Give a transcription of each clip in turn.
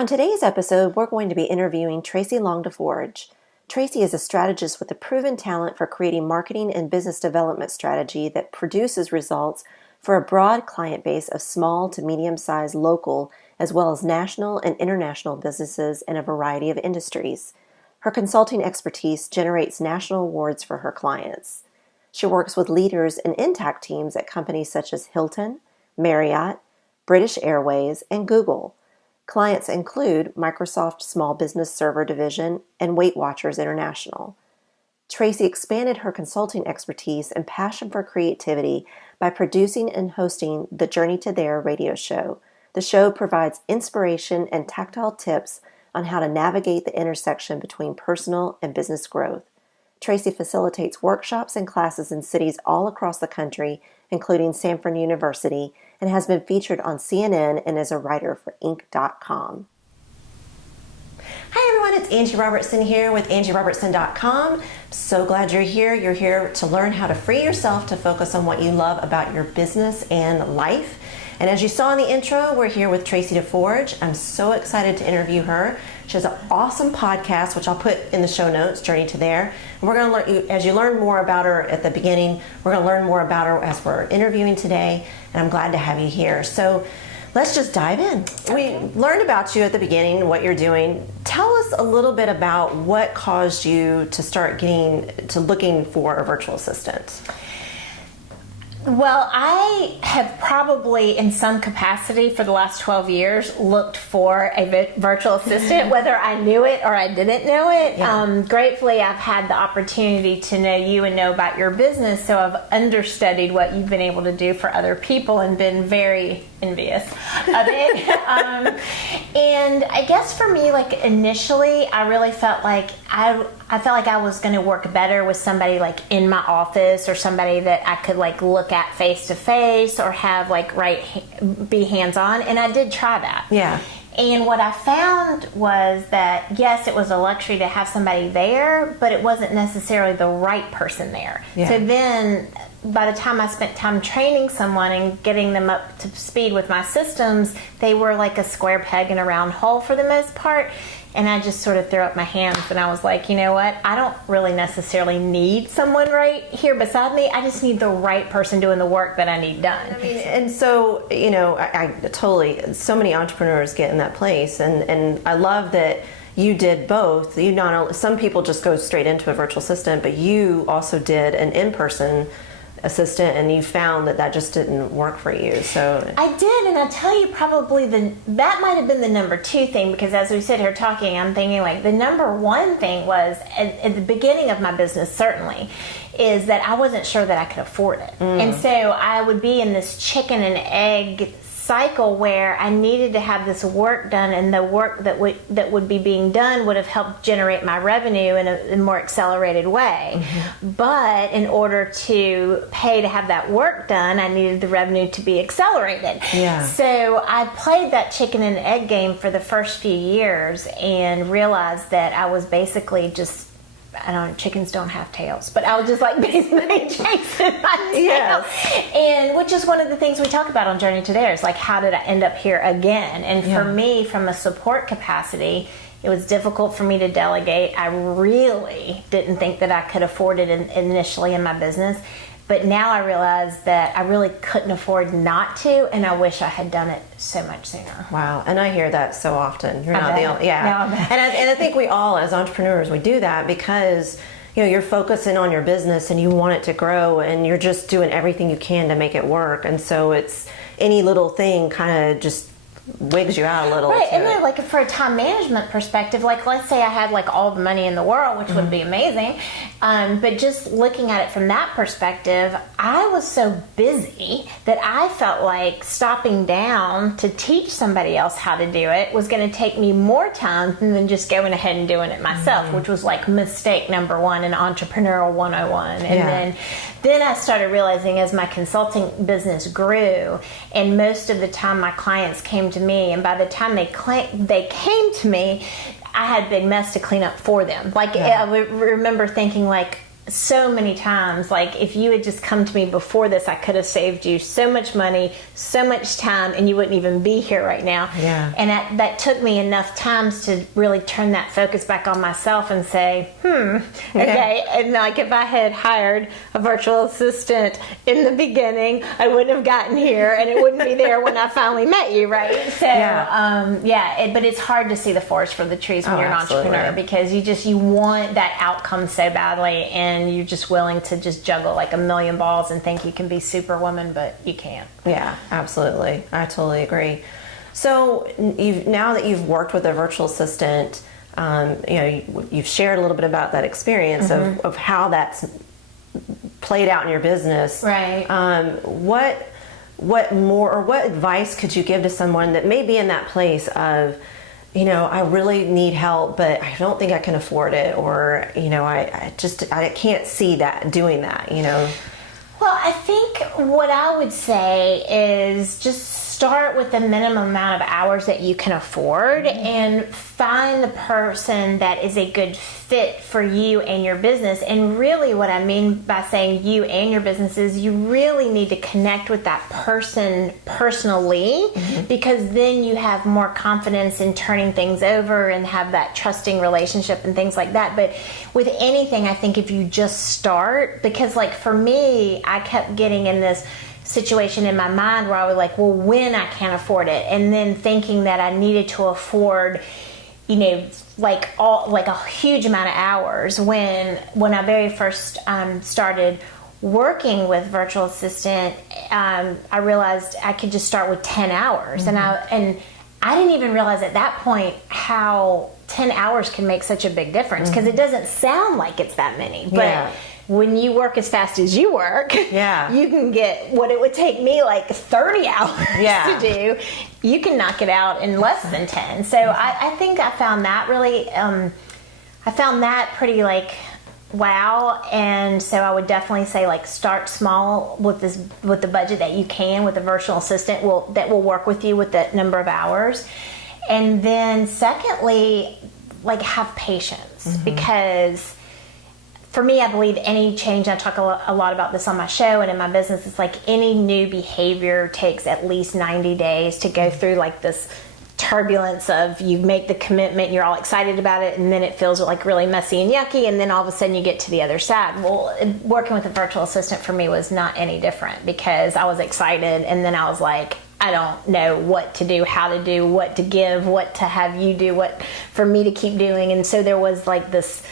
On today's episode, we're going to be interviewing Traci Long DeForge. Traci is a strategist with a proven talent for creating marketing and business development strategy that produces results for a broad client base of small to medium-sized local as well as national and international businesses in a variety of industries. Her consulting expertise generates national awards for her clients. She works with leaders and intact teams at companies such as Hilton, Marriott, British Airways, and Google. Clients include Microsoft Small Business Server Division and Weight Watchers International. Traci expanded her consulting expertise and passion for creativity by producing and hosting the Journey to There radio show. The show provides inspiration and tactile tips on how to navigate the intersection between personal and business growth. Traci facilitates workshops and classes in cities all across the country, including Stanford University, and has been featured on CNN and is a writer for Inc.com. Hi everyone, it's Angie Robertson here with AngieRobertson.com. So glad you're here. You're here to learn how to free yourself to focus on what you love about your business and life. And as you saw in the intro, we're here with Traci DeForge. I'm so excited to interview her. She has an awesome podcast, which I'll put in the show notes, Journey to There. And we're going to learn, as you learn more about her at the beginning, we're going to learn more about her as we're interviewing today. And I'm glad to have you here. So let's just dive in. We learned about you at the beginning, what you're doing. Tell us a little bit about what caused you to start looking for a virtual assistant. Well, I have probably in some capacity for the last 12 years looked for a virtual assistant, whether I knew it or I didn't know it. Yeah. Gratefully, I've had the opportunity to know you and know about your business, so I've understudied what you've been able to do for other people and been very envious of it. And I guess for me, like initially, I really felt like I felt like I was going to work better with somebody like in my office or somebody that I could like look at face to face or have like be hands on. And I did try that. Yeah. And what I found was that, yes, it was a luxury to have somebody there, but it wasn't necessarily the right person there. Yeah. So then by the time I spent time training someone and getting them up to speed with my systems, they were like a square peg in a round hole for the most part. And I just sort of threw up my hands and I was like, you know what? I don't really necessarily need someone right here beside me. I just need the right person doing the work that I need done. I mean, and so, you know, I totally, so many entrepreneurs get in that place. And I love that you did both. You not only, some people just go straight into a virtual assistant, but you also did an in-person assistant, and you found that just didn't work for you. So I did, and I tell you, probably that might have been the number two thing, because as we sit here talking, I'm thinking like the number one thing was at the beginning of my business, certainly, is that I wasn't sure that I could afford it. And so I would be in this chicken and egg cycle where I needed to have this work done, and the work that would be being done would have helped generate my revenue in a more accelerated way. Mm-hmm. But in order to pay to have that work done, I needed the revenue to be accelerated. Yeah. So I played that chicken and egg game for the first few years and realized that I was basically just, chickens don't have tails, but I was just like basically chasing my tail. Yes. And which is one of the things we talk about on Journey to There, is like, how did I end up here again? And for me, from a support capacity, it was difficult for me to delegate. I really didn't think that I could afford it initially in my business. But now I realize that I really couldn't afford not to, and I wish I had done it so much sooner. Wow, and I hear that so often. You're not the only, yeah. And I think we all, as entrepreneurs, we do that because, you know, you're focusing on your business and you want it to grow, and you're just doing everything you can to make it work. And so it's any little thing kind of just wigs you out a little. Right, and then like for a time management perspective, like let's say I had like all the money in the world, which would be amazing, but just looking at it from that perspective, I was so busy that I felt like stopping down to teach somebody else how to do it was going to take me more time than just going ahead and doing it myself, which was like mistake number one in Entrepreneurial 101. And then I started realizing as my consulting business grew, and most of the time my clients came to me, and by the time they came to me, I had a big mess to clean up for them. Like I remember thinking like, so many times, like, if you had just come to me before this, I could have saved you so much money, so much time, and you wouldn't even be here right now. Yeah. And that took me enough times to really turn that focus back on myself and say, okay. And like, if I had hired a virtual assistant in the beginning, I wouldn't have gotten here, and it wouldn't be there when I finally met you, right? So, but it's hard to see the forest for the trees when you're an entrepreneur, because you want that outcome so badly, and you're just willing to just juggle like a million balls and think you can be Superwoman, but you can't. Yeah, absolutely. I totally agree. So now that you've worked with a virtual assistant, you've shared a little bit about that experience of how that's played out in your business. Right. What more, or what advice could you give to someone that may be in that place of, I really need help, but I don't think I can afford it, or, I can't see doing that. Well, I think what I would say is just start with the minimum amount of hours that you can afford, and find the person that is a good fit for you and your business. And really what I mean by saying you and your business is you really need to connect with that person personally, because then you have more confidence in turning things over and have that trusting relationship and things like that. But with anything, I think if you just start, because like for me, I kept getting in this situation in my mind where I was like, well, when I can't afford it, and then thinking that I needed to afford, like a huge amount of hours. When I very first started working with virtual assistant, I realized I could just start with 10 hours, and I didn't even realize at that point how 10 hours can make such a big difference, because it doesn't sound like it's that many, but when you work as fast as you work, you can get what it would take me like 30 hours to do. You can knock it out in less than 10. So I think I found that really, pretty like, wow. And so I would definitely say, like, start small with the budget that you can, with a virtual assistant that will work with you with that number of hours. And then secondly, like, have patience, because for me, I believe any change, I talk a lot about this on my show and in my business, it's like any new behavior takes at least 90 days to go through, like, this turbulence of you make the commitment, you're all excited about it, and then it feels like really messy and yucky, and then all of a sudden you get to the other side. Well, working with a virtual assistant for me was not any different, because I was excited, and then I was like, I don't know what to do, how to do, what to give, what to have you do, what for me to keep doing. And so there was like this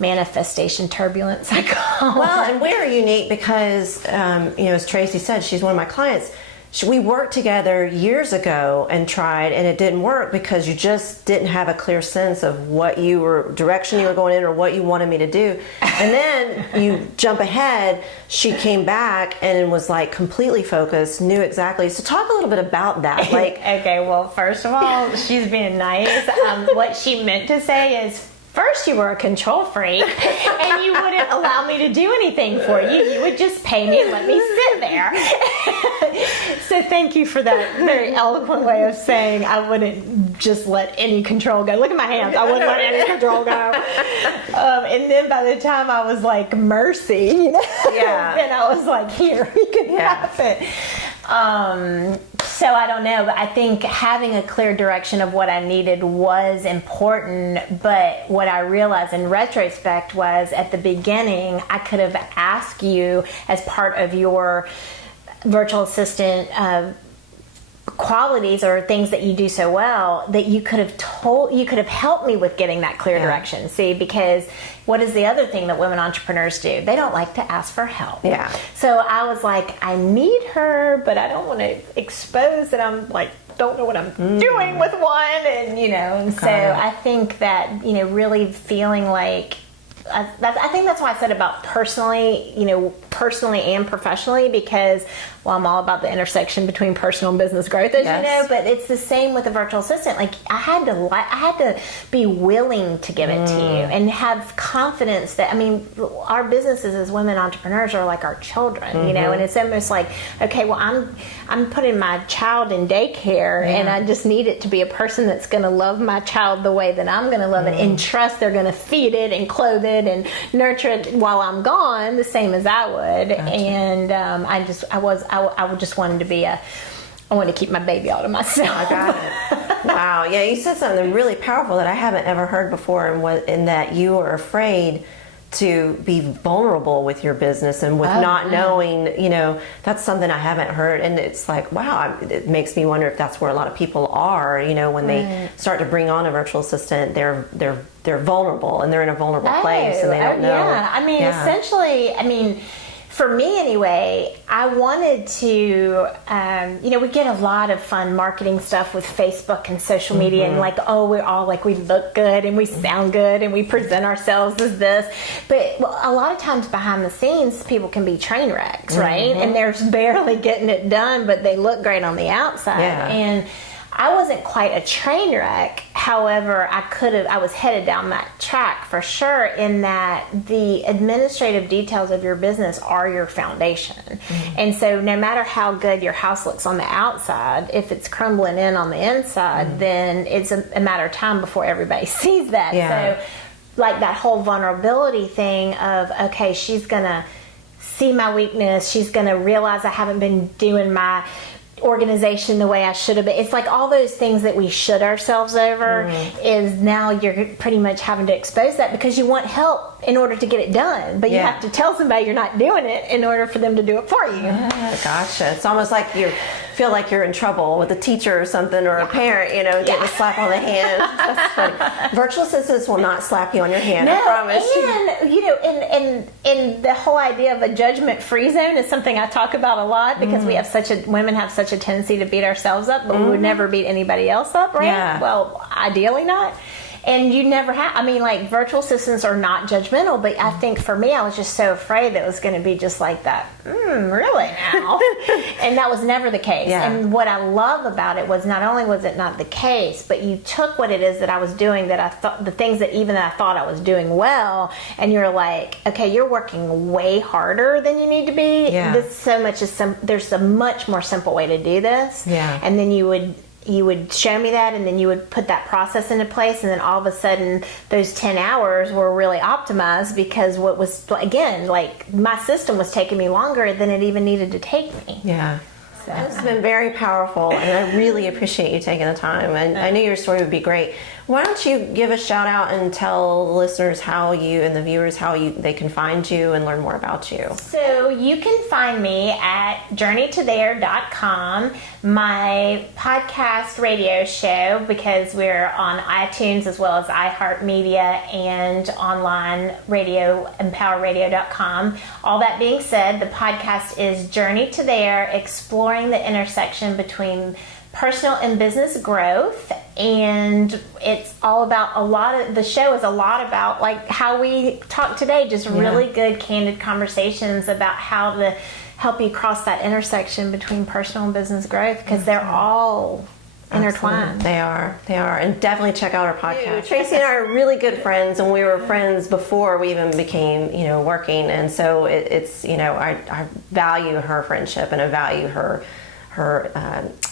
manifestation turbulence, I call it. Well, and we're unique because, as Traci said, she's one of my clients. We worked together years ago and tried, and it didn't work because you just didn't have a clear sense of what direction you were going in, or what you wanted me to do. And then you jump ahead, she came back and was like completely focused, knew exactly. So talk a little bit about that. Like, okay, well, first of all, she's being nice. What she meant to say is, first, you were a control freak, and you wouldn't allow me to do anything for you. You would just pay me and let me sit there. So thank you for that very eloquent way of saying I wouldn't just let any control go. Look at my hands. I wouldn't let any control go. And then by the time I was like, mercy, and I was like, here, you can have it. So I don't know, but I think having a clear direction of what I needed was important. But what I realized in retrospect was, at the beginning, I could have asked you, as part of your virtual assistant qualities or things that you do so well, that you could have helped me with getting that clear direction. See, because what is the other thing that women entrepreneurs do? They don't like to ask for help. Yeah. So I was like, I need her, but I don't want to expose that I'm like, don't know what I'm doing with one, and so I think that really feeling like, I think that's why I said about personally, personally and professionally, because, well, I'm all about the intersection between personal and business growth, as you know, but it's the same with a virtual assistant. Like, I had to be willing to give it to you and have confidence that, I mean, our businesses as women entrepreneurs are like our children, you know, and it's almost like, okay, well, I'm putting my child in daycare and I just need it to be a person that's going to love my child the way that I'm going to love it, and trust they're going to feed it and clothe it and nurture it while I'm gone, the same as I would. Gotcha. And I just wanted to be I wanted to keep my baby all to myself. I got it. Wow. Yeah, you said something really powerful that I haven't ever heard before, in that you were afraid to be vulnerable with your business and with not knowing, you know, that's something I haven't heard. And it's like, wow, it makes me wonder if that's where a lot of people are, you know, when they start to bring on a virtual assistant, they're vulnerable and they're in a vulnerable place and they don't know. Yeah, I mean, essentially, for me anyway, I wanted to, you know, we get a lot of fun marketing stuff with Facebook and social media, and like, oh, we're all like, we look good and we sound good and we present ourselves as this. But a lot of times behind the scenes, people can be train wrecks, right? And they're barely getting it done, but they look great on the outside. Yeah. And I wasn't quite a train wreck. However, I was headed down that track for sure, in that the administrative details of your business are your foundation. And so no matter how good your house looks on the outside, if it's crumbling in on the inside, then it's a matter of time before everybody sees that. Yeah. So like that whole vulnerability thing of, okay, she's going to see my weakness. She's going to realize I haven't been doing my organization the way I should have been. It's like all those things that we should ourselves over is now you're pretty much having to expose that because you want help in order to get it done, but you have to tell somebody you're not doing it in order for them to do it for you. Gotcha. It's almost like you feel like you're in trouble with a teacher or something, or a parent, you know, get a slap on the hand. That's funny. Virtual assistants will not slap you on your hand, I promise. And, you know, and the whole idea of a judgment-free zone is something I talk about a lot, because women have such a tendency to beat ourselves up, but we would never beat anybody else up, right? Yeah. Well, ideally not. And you never have. I mean, like, virtual assistants are not judgmental, but I think for me, I was just so afraid that it was going to be just like that. Really now? And that was never the case. Yeah. And what I love about it was, not only was it not the case, but you took what it is that I was doing, that I thought, the things that even I thought I was doing well, and you're like, okay, you're working way harder than you need to be. Yeah. There's a much more simple way to do this. Yeah. And then you would show me that, and then you would put that process into place, and then all of a sudden those 10 hours were really optimized, because what was, again, like, my system was taking me longer than it even needed to take me. Yeah. So. It's been very powerful, and I really appreciate you taking the time, and I knew your story would be great. Why don't you give a shout out and tell the listeners how you and the viewers they can find you and learn more about you? So you can find me at journeytothere.com, my podcast radio show, because we're on iTunes as well as iHeartMedia and online radio, empowerradio.com. All that being said, the podcast is Journey to There, exploring the intersection between personal and business growth, and it's all about the show is a lot about, like, how we talk today, just really good, candid conversations about how to help you cross that intersection between personal and business growth, because they're all intertwined. They are, and definitely check out our podcast. Traci and I are really good friends, and we were friends before we even became, working, and so it's I value her friendship, and I value her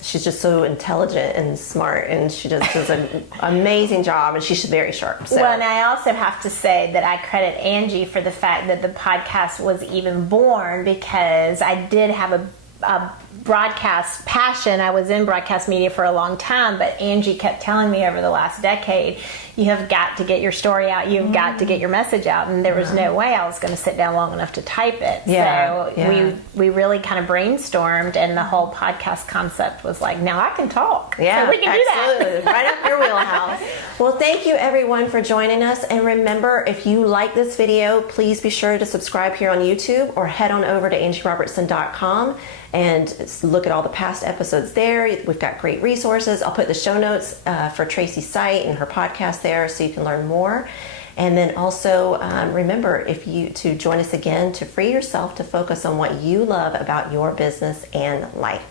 she's just so intelligent and smart, and she just does an amazing job, and she's very sharp. So. Well, and I also have to say that I credit Angie for the fact that the podcast was even born, because I did have a broadcast passion. I was in broadcast media for a long time, but Angie kept telling me over the last decade, you have got to get your story out. You've got to get your message out. And there was no way I was going to sit down long enough to type it. So we really kind of brainstormed, and the whole podcast concept was like, now I can talk. Yeah, so we can do that. Right up your wheelhouse. Well, thank you everyone for joining us. And remember, if you like this video, please be sure to subscribe here on YouTube, or head on over to angierobertson.com and look at all the past episodes there. We've got great resources. I'll put the show notes for Traci's site and her podcast there, so you can learn more. And then also remember to join us again to free yourself to focus on what you love about your business and life.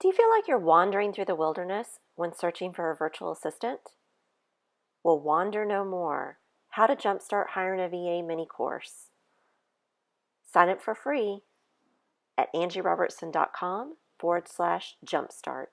Do you feel like you're wandering through the wilderness when searching for a virtual assistant? Well, wander no more. How to Jumpstart Hiring a VA mini course. Sign up for free at angierobertson.com/jumpstart.